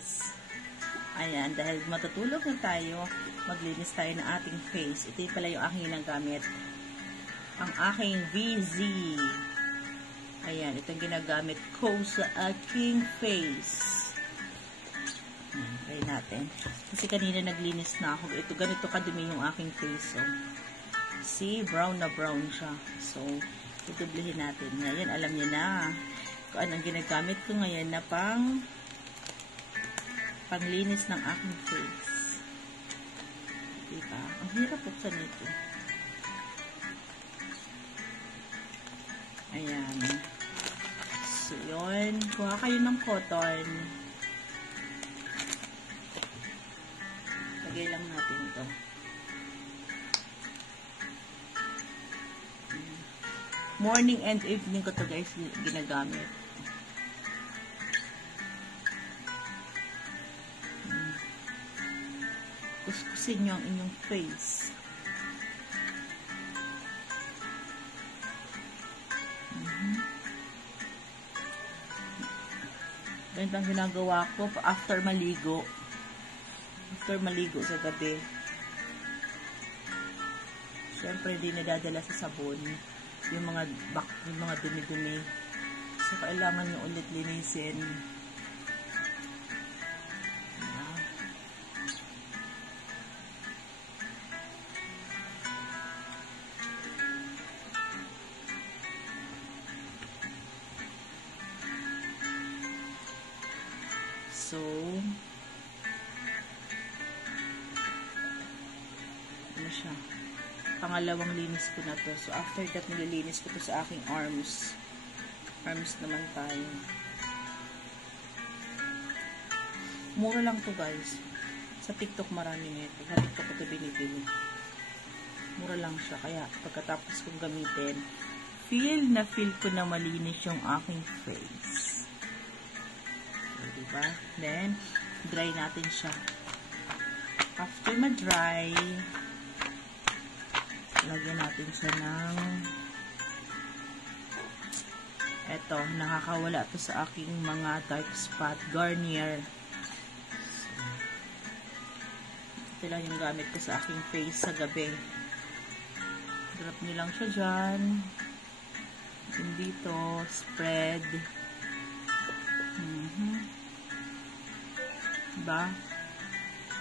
face. Ayan, dahil matutulog na tayo, maglinis tayo ng ating face. Ito pala yung aking ginagamit. Ang aking VZ. Ayan, itong ginagamit ko sa aking face. Ayan, try natin. Kasi kanina naglinis na ako. Ito, ganito kadumi yung aking face. So, see, brown na brown siya. So, tutublihin natin. Ngayon, alam niyo na kung anong ginagamit ko ngayon na panglinis ng aking face. Diba? Ang hirap buksan ito. Ayan. So, yun. Kuha kayo ng cotton. Lagay lang natin ito. Morning and evening ko to guys ginagamit. Kuskusin nyo ang inyong face. Ganito ang ginagawa ko after maligo. After maligo sa gabi. Siyempre, hindi nadadala sa sabon. Yung mga dumi-dumi. So, kailangan nyo ulit linisin. So, ano siya? Pangalawang linis ko na to. So, after that, nililinis ko to sa aking arms. Arms naman tayo. Mura lang to guys. Sa TikTok marami nito. Sa TikTok ko to binibili. Mura lang siya. Kaya, pagkatapos kong gamitin, feel ko na malinis yung aking face. Diba? Then, dry natin siya. After ma-dry, lagyan natin siya ng eto, nakakawala to sa aking mga dark spot. Garnier. Ito lang yung gamit ko sa aking face sa gabi. Drop nyo lang siya dyan. Yung dito, spread. Diba?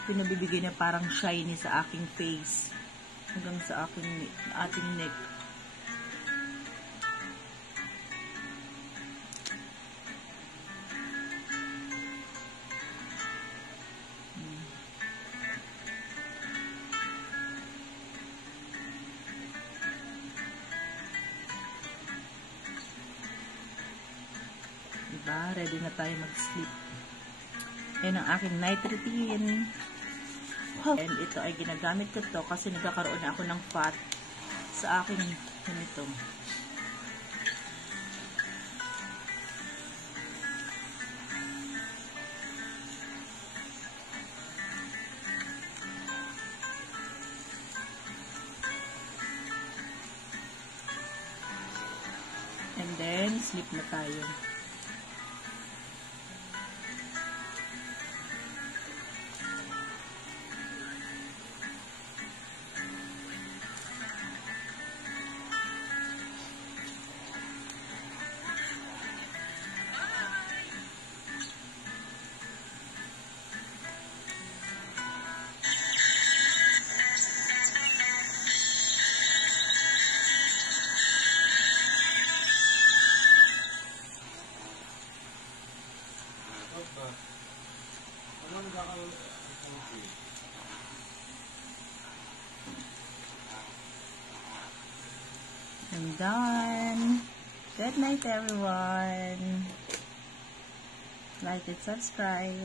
Pinabibigay na parang shiny sa aking face. Hanggang sa ating neck. Diba? Ready na tayo mag-sleep. Yan ang aking night routine. And ito ay ginagamit ko to kasi nagkakaroon na ako ng fat sa aking ganito. And then, sleep na tayo. I'm done. Good night, everyone. Like and subscribe.